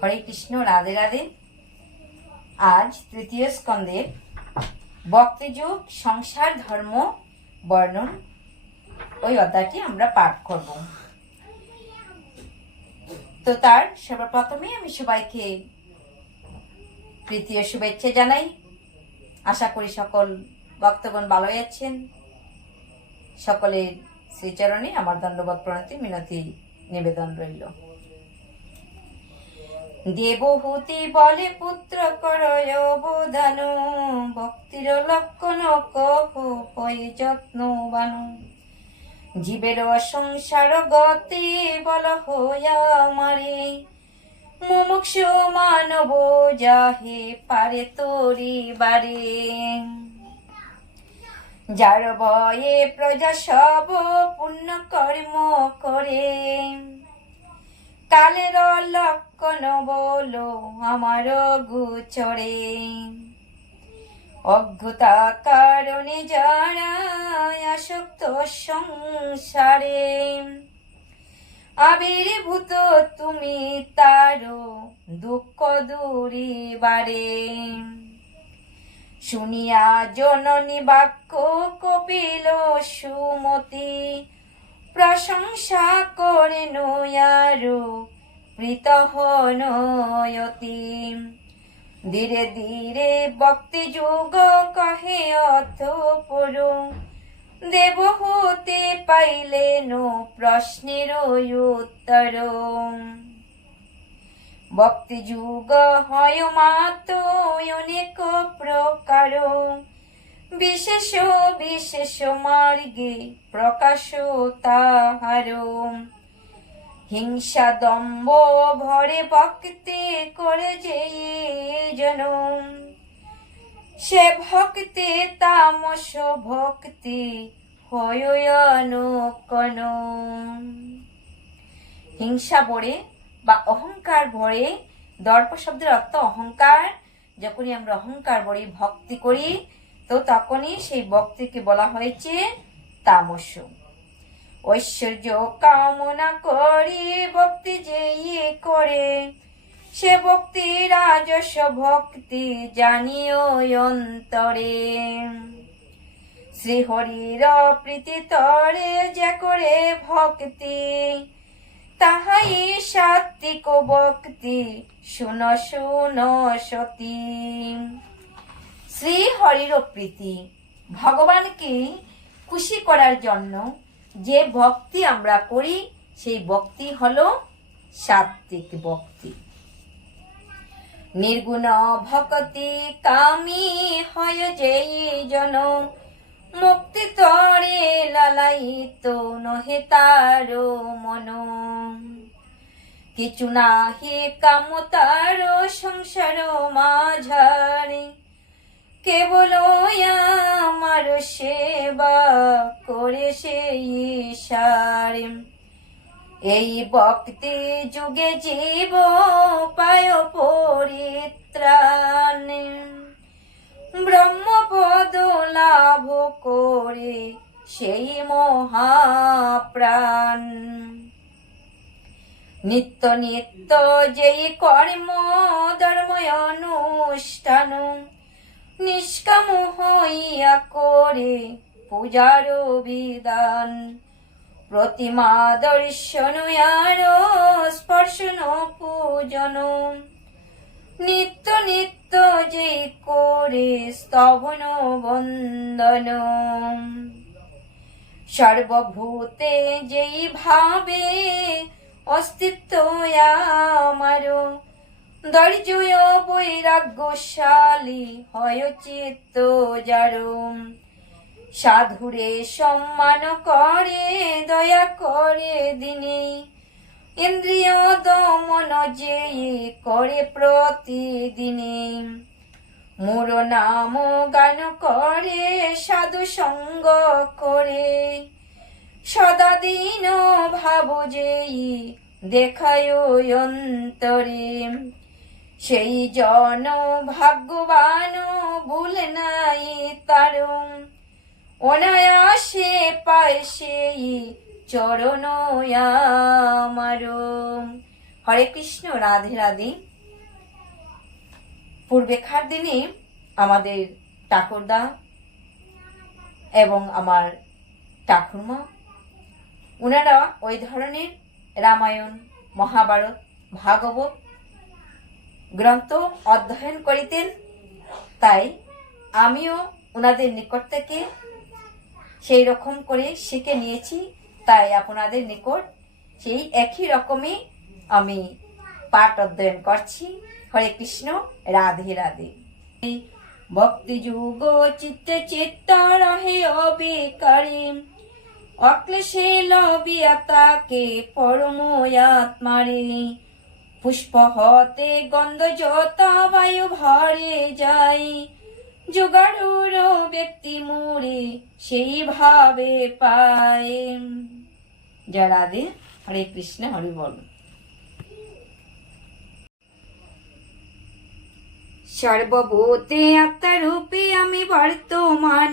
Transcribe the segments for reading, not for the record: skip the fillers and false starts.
হরে কৃষ্ণ, রাধে রাধে। আজ তৃতীয় স্কন্ধের ভক্তিযোগ সংসার ধর্ম বর্ণন ওই অধ্যায়টি আমরা পাঠ করব। তো তার সর্বপ্রথমে আমি সবাইকে তৃতীয় শুভেচ্ছা জানাই। আশা করি সকল ভক্তগণ ভালো আছেন। সকলের শ্রীচরণে আমার দণ্ডবত প্রণতি মিনতি নিবেদন রইল। দেবহূতি বলে পুত্র কর অবদান, ভক্তির লক্ষণ কহ পয় যত্নবান। জীবের সংসার গতি বল হইয়া মারে, মুমুক্ষু মানব যাহে পারে তোরি বারে। যার ভয়ে প্রজা সব পুণ্য কর্ম করে, কালের লক্ষণ বলো আমার গোচরে। অজ্ঞতা কারণে যারা আসক্ত সংসারে, আবির্ভূত তুমি তার দুঃখ দূরিবারে। শুনিয়া জননী বাক্য কপিল সুমতি, প্রশংসা করে নয়ারু প্রীত নয়তি। ধীরে ধীরে ভক্তি যুগ কহে অতঃপর, দেব হতে পাইলেন প্রশ্নের উত্তর। ভক্তি যুগ হয় মাত্র অনেক প্রকার, বিশেষ বিশেষ মার্গে প্রকাশ তাহার। হিংসা দম্ভ ভরে ভক্তি করে যে জন, সে ভক্তি তামস ভক্তি হয় অনুকন। হিংসা ভরে বা অহংকার ভরে, দর্প শব্দের অর্থ অহংকার। যখনই আমরা অহংকার ভরে ভক্তি করি তো তখনই সেই ভক্তিকে বলা হয়েছে তামস। ঐশ্বর্য কামনা করি ভক্তি যে করে, সে ভক্তি রাজস ভক্তি জানিও অন্তরে। শ্রীহরির প্রীতি তরে যে করে ভক্তি, তাহাই সাত্বিক ভক্তি শুন শুন সতী। শ্রী হরির প্রীতি, ভগবানকে খুশি করার জন্য যে ভক্তি আমরা করি সেই ভক্তি হলো সাত্বিক ভক্তি। নির্গুণ ভক্তি কামী হয় যেই জন, মুক্তি তরে লালায়িত নহে তার মন। কিছু নাহি কাম তার সংসার মাঝারে, কেবল আমার সেবা করে সেই সারে। এই ভক্তি যুগে জীব পায় পরিত্রাণ, ব্রহ্মপদ লাভ করে সেই মহাপ্রাণ। নিত্য নিত্য যেই কর্ম ধর্ম অনুষ্ঠান, নিষ্কাম হইয়া করে পূজার বিধান। প্রতিমা দর্শন আর স্পর্শন পূজন, নিত্য নিত্য যে করে স্তবন বন্দন। সর্বভূতে যেই ভাবে অস্তিত্ব আমার, ধৈর্য বৈরাগ্যশালী হয় চিত্ত যার। সাধুরে সম্মান করে দয়া করে দিনে, ইন্দ্রিয় দমন যে করে প্রতিদিনে। মোর নাম গান করে সাধু সঙ্গ করে, সদা দিন ভাব যেই দেখায় অন্তরে। সেই জন ভাগ্যবান ভুল নাই তার, অনায়াসে পায় সেই চরণ আমার। হরে কৃষ্ণ, রাধে রাধে। পূর্বেকার দিনে আমাদের ঠাকুরদা এবং আমার ঠাকুরমা ওনারা ওই ধরনের রামায়ণ, মহাভারত, ভাগবত গ্রন্থ অধ্যয়ন করিতেন। তাই আমিও ওনাদের নিকট থেকে সেই রকম করে শিখে নিয়েছি। তাই আপনাদের নিকট সেই একই রকমই আমি পাঠ অধ্যয়ন করছি। হরে কৃষ্ণ, রাধে রাধে। ভক্তি যুগ চিত্তে চিত্ত রহে অবিকারে, অক্লেশে লবিয়া তাকে পরম আত্মারে। পুষ্প হতে গন্ধ যত বায়ু ভরে যায়, যুগাড়ুর ব্যক্তি মুড়ে সেই ভাবে পায়। জয় রাধে। হরে কৃষ্ণ, হরি বল। সর্বভূতে আত্মারূপে আমি বর্তমান,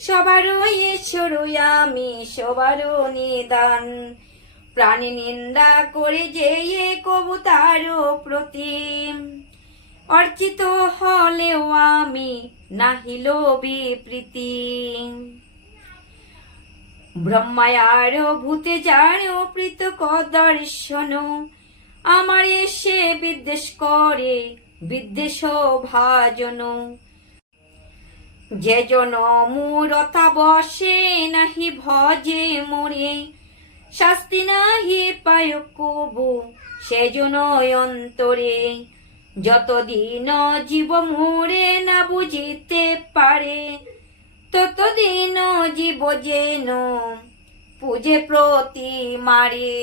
সবারও ঈশ্বর আমি, সবারও নিদান। প্রাণী নিন্দা করে যে কবু তার প্রতি, অর্চিত হলেও আমি নাহিল বিপ্রীতি। ব্রহ্মায়ার ভূতে যার পৃথক দর্শন, আমার এসে বিদ্বেষ করে বিদ্বেষ ভাজন। যে জন মূরতা বসে নাহি ভজে মোরে, শাস্তি নাহি পায় কবু সেজন অন্তরে। যতদিন জীব মোরে না বুঝিতে পারে, ততদিন জীব যেন পূজে প্রতি মারে।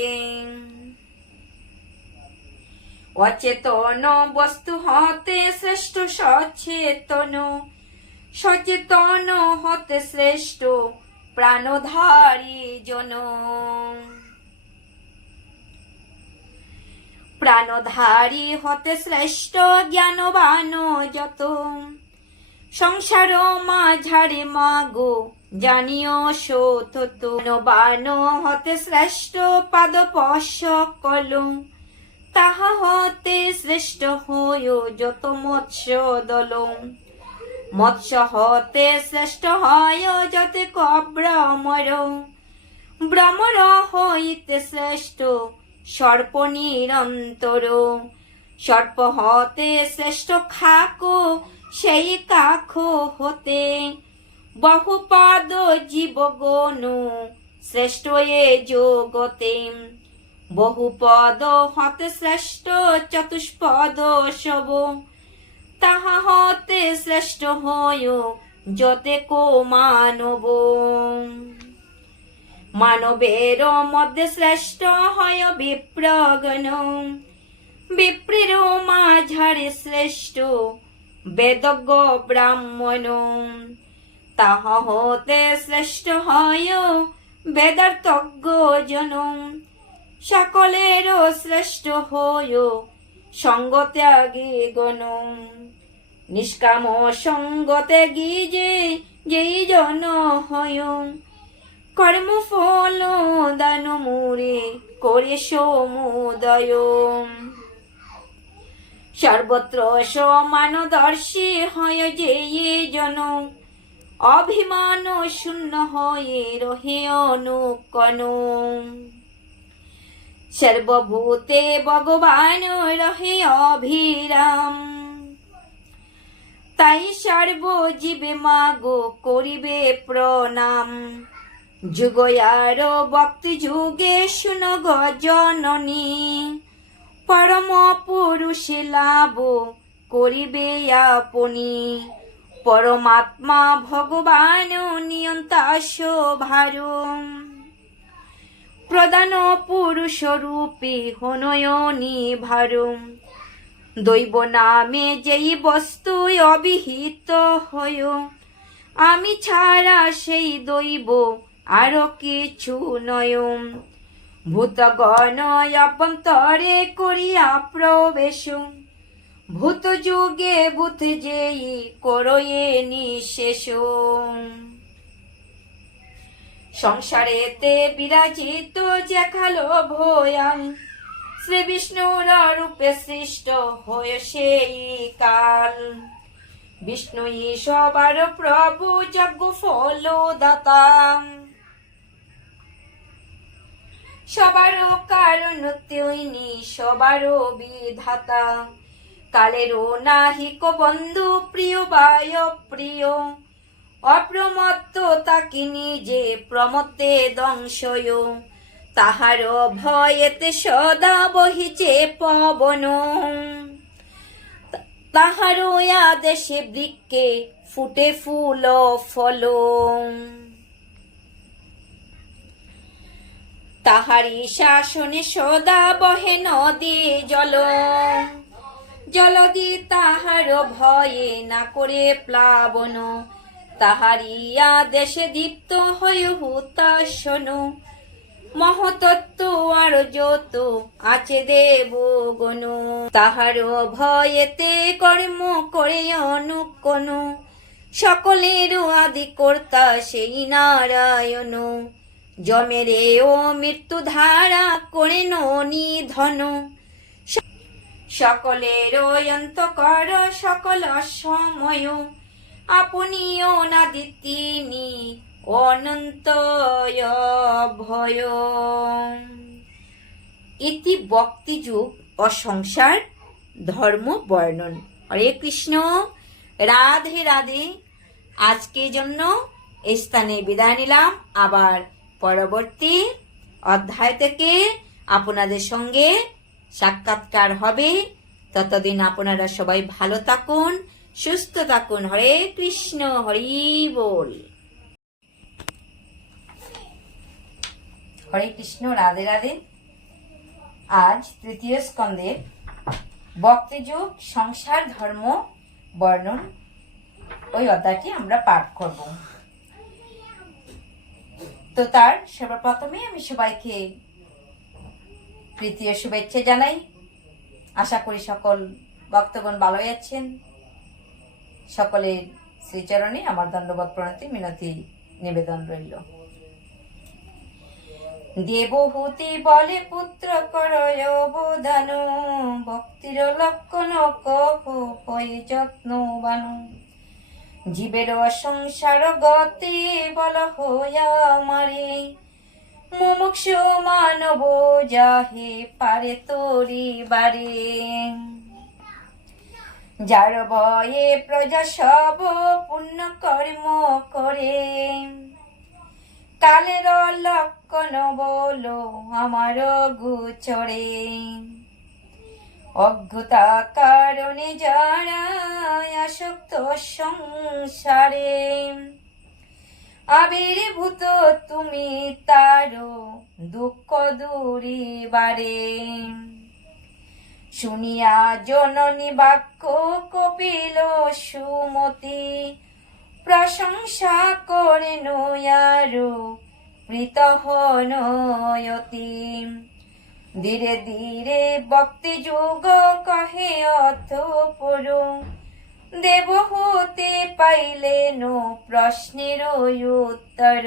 অচেতন বস্তু হতে শ্রেষ্ঠ সচেতন, সচেতন হতে শ্রেষ্ঠ প্রাণধারী জন। প্রাণধারী হতে শ্রেষ্ঠ জ্ঞানবান যত, সংসার মাঝারে মাগো জানিও সতত। জ্ঞানবান হতে শ্রেষ্ঠ পাদ পশ কল, তাহা হতে শ্রেষ্ঠ হয় যত মৎস্য দল। মৎস্য হতে শ্রেষ্ঠ হয় যতে কব্রমর, ভ্রমর হইতে শ্রেষ্ঠ সর্প নিরন্তর। সর্প হতে শ্রেষ্ঠ খাক, সেই কাখ হতে বহুপদ জীবগণ শ্রেষ্ঠ এ জগতে। বহুপদ হতে শ্রেষ্ঠ চতুষ্পদ সব, তাহা হতে শ্রেষ্ঠ হয় যতে কো মানব। মানবের মধ্যে শ্রেষ্ঠ হয় বিপ্রগণ, বিপ্রের মাঝারে শ্রেষ্ঠ বেদজ্ঞ ব্রাহ্মণ। তাহা হতে শ্রেষ্ঠ হয় বেদার্থজ্ঞ জন। সকলের শ্রেষ্ঠ হয় সঙ্গ ত্যাগী গণ। নিষ্কাম সঙ্গ ত্যাগী যেই জন হয়, কর্মফল দান মুরে করে সমুদয়। সর্বত্র সমানদর্শী হয় যেই জন, অভিমান শূন্য হয়ে রহে অনুকন। সর্বভূতে ভগবান রহে অভিরাম, তাই সর্বজীবে মাগো করিবে প্রণাম। যুগয়ার ভক্তি যুগে শুনো গো জননী, পরম পুরুষে লাভ করিবে আপনি। পরমাত্মা ভগবান নিয়ন্তা শোভার, প্রধান পুরুষ রূপে হনয়নি ভার। দৈব নামে যেই বস্তু অবিহিত হয়, আমি ছাড়া সেই দৈব আরো কিছু নয়। ভূতগণ অভ্যন্তরে করিয়া প্রবেশ, ভূত যুগে ভূত যেই করয়ে নিঃশেষ। সংসারেতে বিরাজিত যেখালো ভয়াল, শ্রী বিষ্ণুর রূপে সৃষ্ট হয়ে সেই কাল। বিষ্ণুই সবার প্রভু, যজ্ঞ ফলদাতা, সবারও কারণ তিনি, সবারও বিধাতা। কালেরও নাহিক বন্ধু, প্রিয় বায় প্রিয়, অপ্রমত্ত তাকে নিজে প্রমত্তে দংশয়। তাহার ভয়েতে সদা বহিছে পবন, তাহার আদেশে বৃক্ষে ফুটে ফুল ফল। তাহারি শাসনে সদা বহে নদী জল, জলদি তাহার ভয়ে না করে প্লাবন। তাহারি আদেশে দীপ্ত হয়ে হুতাশন, মহতত্ত্ব আর যত আছে দেবগণ। তাহার ভয়েতে কর্ম করে অনুকোণ, সকলের আদি কর্তা সেই নারায়ণ। যমেরে ও মৃত্যু ধারা করে নিধন, সকলের অন্ত কর সকল সময়। আপনিও নাদি তিনি অনন্ত ভয়। ইতি ভক্তি যুগ ও সংসার ধর্ম বর্ণন। হরে কৃষ্ণ, রাধে রাধে। আজকের জন্য এই স্থানে বিদায় নিলাম। আবার পরবর্তী অধ্যায় থেকে আপনাদের সঙ্গে সাক্ষাৎকার হবে। ততদিন আপনারা সবাই ভালো থাকুন, সুস্থ থাকুন। হরে কৃষ্ণ, হরি বল। হরে কৃষ্ণ, রাধে রাধে। আজ তৃতীয় স্কন্ধের ভক্তিযুগ সংসার ধর্ম বর্ণন ওই অধ্যায়টি আমরা পাঠ করব। তো তার সর্বপ্রথমে আমি সবাইকে প্রীতীয় শুভেচ্ছা জানাই। আশা করি সকল ভক্তগণ ভালোই আছেন। সকলের শ্রীচরণে আমার দণ্ডবত প্রণতি মিনতি নিবেদন রইল। দেবহূতি বলে পুত্র করয় অবদান, ভক্তির লক্ষণ কহ হয়ে যত্নবান। জীবের সংসার গতি বল হইয়া মারে, মুমুক্ষু মানব যাহে পারে তোরি বারে। যার ভয়ে প্রজা সব পুণ্য কর্ম করে, কালের লক্ষণ বলো আমার গোচরে। অজ্ঞতা কারণে যারা আসক্ত সংসারে, আবির্ভূত তুমি তারো দুঃখ দূরিবারে। শুনিয়া জননী বাক্য কপিল সুমতি, প্রশংসা করে নয়ারু প্রীত হনয়তি। ধীরে ধীরে ভক্তি যুগ কহে অতঃপর, দেবহূতি পাইলেন প্রশ্নের উত্তর।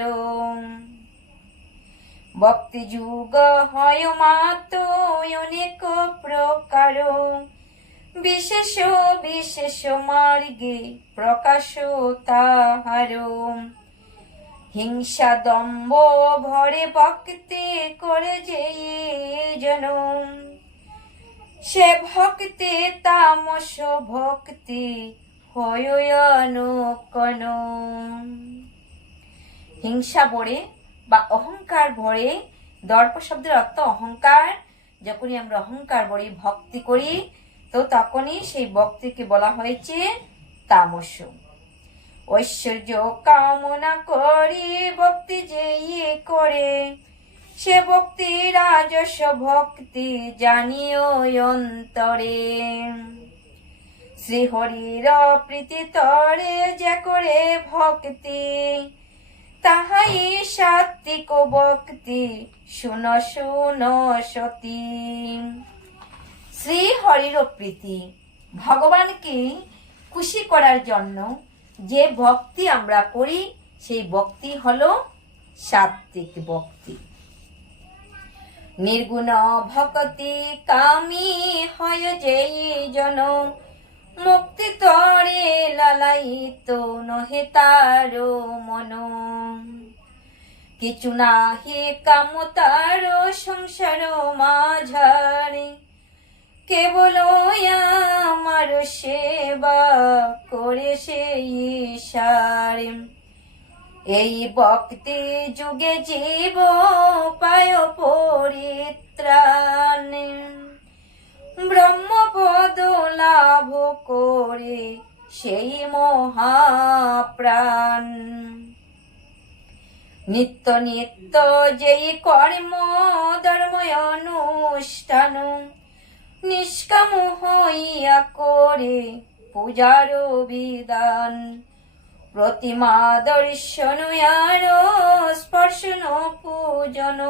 ভক্তি যুগ হয় মাত অনেক প্রকার, বিশেষ বিশেষ মার্গে প্রকাশ তাহার। হিংসা দম্ভ ভরে ভক্তি করে যে জন, সে ভক্তি তামস ভক্তি হয় অনুকন। হিংসা ভরে বা অহংকার ভরে, দর্প শব্দের অর্থ অহংকার। যখনই আমরা অহংকার ভরে ভক্তি করি তো তখনই সেই ভক্তিকে বলা হয়েছে তামস। ঐশ্বর্য কামনা করি ভক্তি যে করে, সে ভক্তি রাজস ভক্তি জানিও অন্তরে। শ্রীহরির প্রীতি তরে যে করে ভক্তি, তাহাই সাত্বিক ভক্তি শুন শুন সতী। শ্রীহরির প্রীতি, ভগবানকে খুশি করার জন্য যে ভক্তি আমরা করি সেই ভক্তি হলো সাত্বিক ভক্তি। নির্গুণ ভকতি কামি হয় যেই জন, মুক্তি তরে লালায়িত নহে তার মন। কিছু নাহি কাম তার সংসার মাঝারে, কেবল আমার সেবা করে সেই সারে। এই ভক্তি যুগে জীব পায় পরিত্রাণ, ব্রহ্মপদ লাভ করে সেই মহাপ্রাণ। নিত্য নিত্য যেই কর্ম ধর্ম অনুষ্ঠান, নিষ্কাম হইয়া করে পূজার বিধান। প্রতিমা দর্শন আর স্পর্শন পূজন,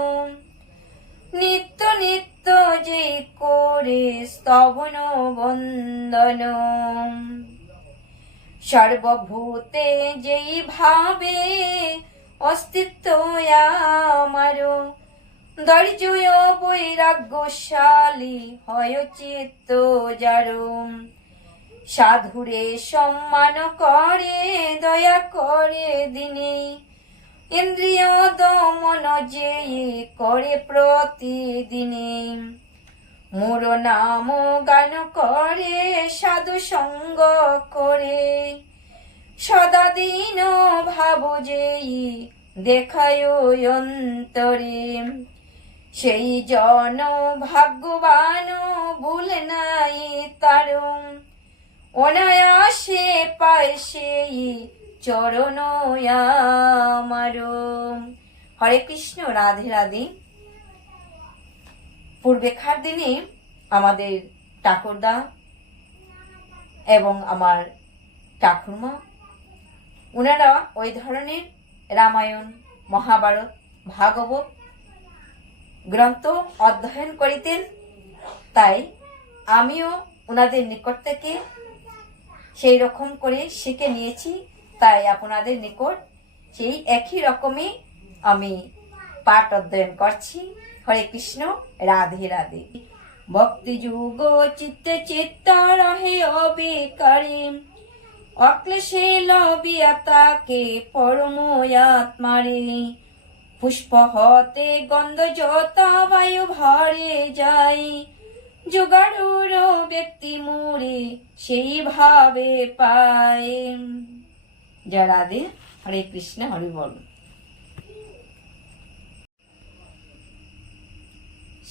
নিত্য নিত্য যেই করে স্তবন বন্দন। সর্বভূতে যেই ভাবে অস্তিত্ব আমার, ধৈর্য বৈরাগ্যশালী হয় চিত্ত যার। সাধুরে সম্মান করে দয়া করে দিনে, ইন্দ্রিয় দমন যেই করে প্রতিদিনে। মোর নাম গান করে সাধু সঙ্গ করে, সদা দিন ভাব যেই দেখায় অন্তরে। সেই জন ভাগ্যবান ভুল নাই তার, অনায়াসে পায় সেই চরণ আমার। হরে কৃষ্ণ, রাধে রাধে। পূর্বেকার দিনে আমাদের ঠাকুরদা এবং আমার ঠাকুরমা, ওনারা ওই ধরনের রামায়ণ, মহাভারত, ভাগবত গ্রন্থ অধ্যয়ন করিতেন। তাই আমিও ওনাদের নিকট থেকে সেই রকম করে শিখে নিয়েছি। তাই আপনাদের নিকট সেই একই রকমই আমি পাঠ অধ্যয়ন করছি। হরে কৃষ্ণ, রাধে রাধে। ভক্তি যুগ চিত্তে চিত্ত রহে অবিকারী, অক্লেশে লবিয়া তাকে পরম আত্মারে। পুষ্প হতে গন্ধ যত বায়ু ভরে যায়, যুগাড়ুর ব্যক্তি মুড়ে সেই ভাবে পায়। জয় রাধে। হরে কৃষ্ণ, হরি বল।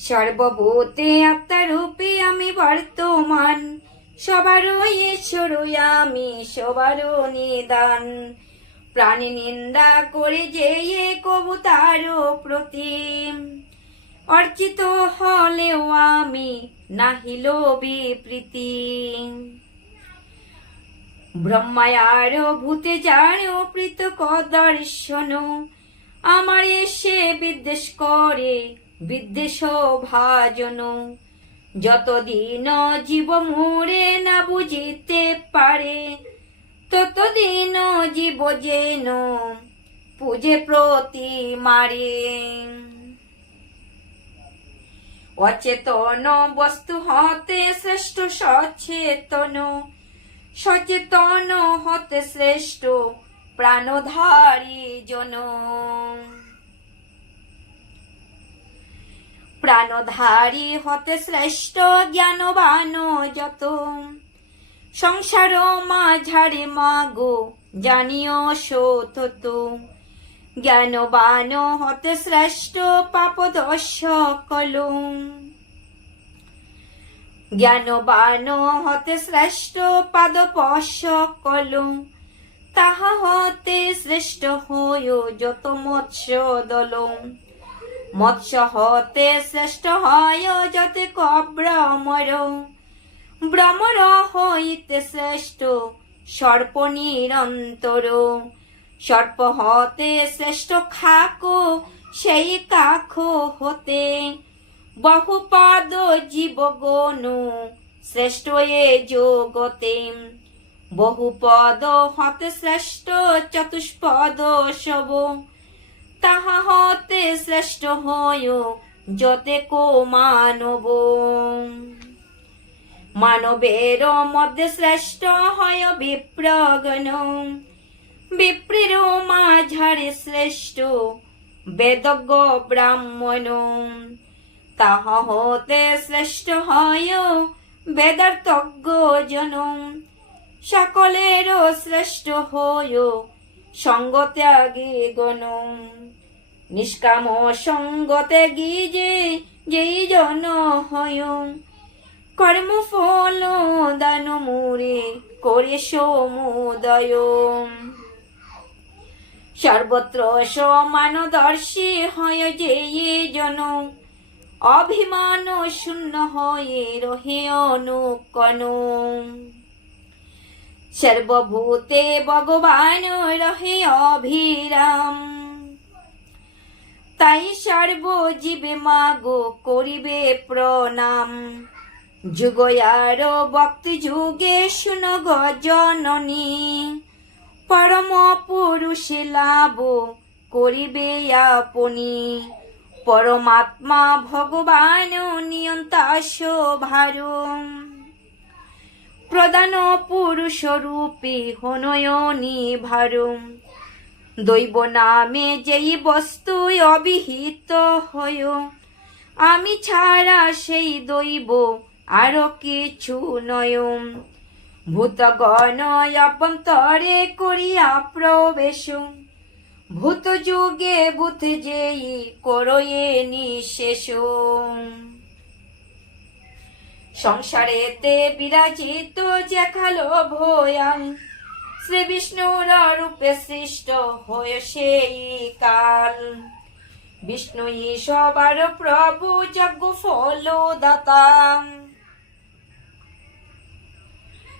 সর্বভূতে আত্মারূপে আমি বর্তমান, সবারও ঈশ্বর আমি, সবারও নিদান। প্রাণী নিন্দা করে যে কবু তার প্রতি, অর্চিত হলেও আমি নাহিল বিপ্রীতি। ব্রহ্মায়ার ভূতে যার পৃথক দর্শন, আমার এসে বিদ্বেষ করে বিদ্বেষ ভাজন। যতদিন জীব মোরে না বুঝিতে পারে, ততদিন জীব যেন পূজে প্রতি মারে। অচেতন বস্তু হতে শ্রেষ্ঠ সচেতন, সচেতন হতে শ্রেষ্ঠ প্রাণধারী জন। প্রাণধারী হতে শ্রেষ্ঠ জ্ঞানবান যত, সংসার মাঝারে মাগো জানিও সতত। জ্ঞানবান হতে শ্রেষ্ঠ পাপ দোষ কলু, জ্ঞানবান হতে শ্রেষ্ঠ পাদ পশ কলু। তাহা হতে শ্রেষ্ঠ হয় যত মৎস্য দল, মৎস্য হতে শ্রেষ্ঠ হয় যত কব্রমর। ভ্রমর হইতে শ্রেষ্ঠ সর্প নিরন্তর, সর্প হতে শ্রেষ্ঠ খাক সেই কাখ হতে। বহুপদ জীবগণ শ্রেষ্ঠ এ জগতে, বহুপদ হতে শ্রেষ্ঠ চতুষ্পদ সব। তাহা হতে শ্রেষ্ঠ হয় যতে কো মানব। মানবের মধ্যে শ্রেষ্ঠ হয় বিপ্রগণ, বিপ্রের মাঝারে শ্রেষ্ঠ বেদজ্ঞ ব্রাহ্মণ। তাহা হতে শ্রেষ্ঠ হয় বেদার্থজ্ঞ জন। সকলের শ্রেষ্ঠ হয় সঙ্গ ত্যাগী গণ। নিষ্কাম সঙ্গ ত্যাগী যেই জন হয়, কর্মফল দান মুরে করে সমুদয়। সর্বত্র সমানদর্শী হয় যেই জন, অভিমান শূন্য হয়ে রহে অনুকণ। সর্বভূতে ভগবান রহে অভিরাম, তাই সর্বজীবে মাগো করিবে প্রণাম। যুগয়ার ভক্তি যুগে শুনগ জননী, পরম পুরুষে লাভ করিবে আপনি। পরমাত্মা ভগবান নিয়ন্তা ভারম, প্রধান পুরুষ রূপে হনয়নি ভারম। দৈব নামে যেই বস্তু অবিহিত হয়, আমি ছাড়া সেই দৈব আরো কিছু নয়। ভূতগণ অভ্যন্তরে করিয়া প্রবেশ, ভূত যুগে ভূত যেই করয়ে নিঃশেষ। সংসারেতে বিরাজিত যেখালো ভয়াম, শ্রী বিষ্ণুর রূপে সৃষ্ট হয়ে সেই কাল। বিষ্ণুই সবার প্রভু যজ্ঞ ফল দাতা,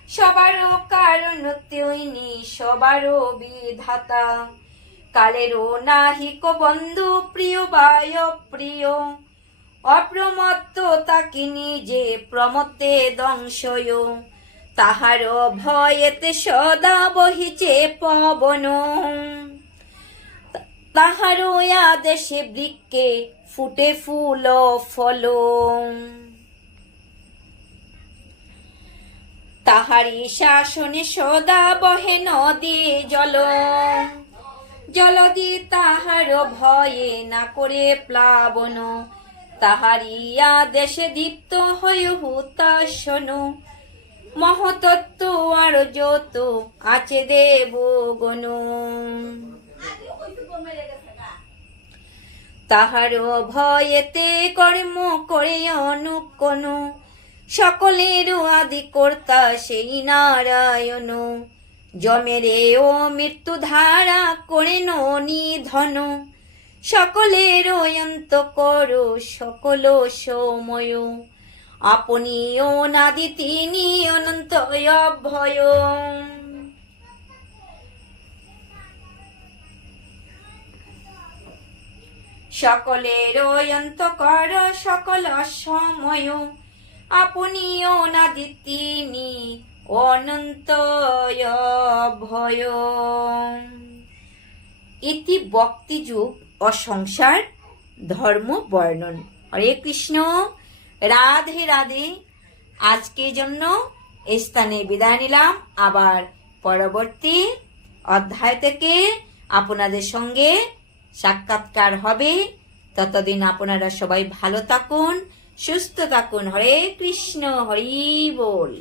সবারও কারণ তিনি সবারও বিধাতা। কালেরও নাহিক বন্ধু প্রিয় বায় প্রিয়, অপ্রমত্ত তাকে নিজে প্রমত্তে দংশয়। তাহার ভয়েতে সদা বহিছে পবন, তাহার আদেশে বৃক্ষে ফুটে ফুল ফল। তাহারি শাসনে সদা বহে নদী জল, জলদি তাহার ভয়ে না করে প্লাবন। তাহারি আদেশে দীপ্ত হয়ে হুতাশন, মহতত্ত্ব আর যত আছে দেবগণ। তাহার ভয়েতে কর্ম করে অনুকোণ, সকলের আদি কর্তা সেই নারায়ণ। যমেরে ও মৃত্যু ধারা করে নিধন, সকলের অন্ত করো সকল সময়। আপনি অনাদি তিনি অনন্ত অভয়। সকলের অন্ত কর সকল সময়, আপনি অনাদি তিনি অনন্ত অভয়। ইতি ভক্তি যুগ ও সংসার ধর্ম বর্ণন। হরে কৃষ্ণ, রাধে রাধে। আজকের জন্য এই স্থানে বিদায় নিলাম। আবার পরবর্তী অধ্যায় থেকে আপনাদের সঙ্গে সাক্ষাৎকার হবে। ততদিন আপনারা সবাই ভালো থাকুন, সুস্থ থাকুন। হরে কৃষ্ণ, হরি বল।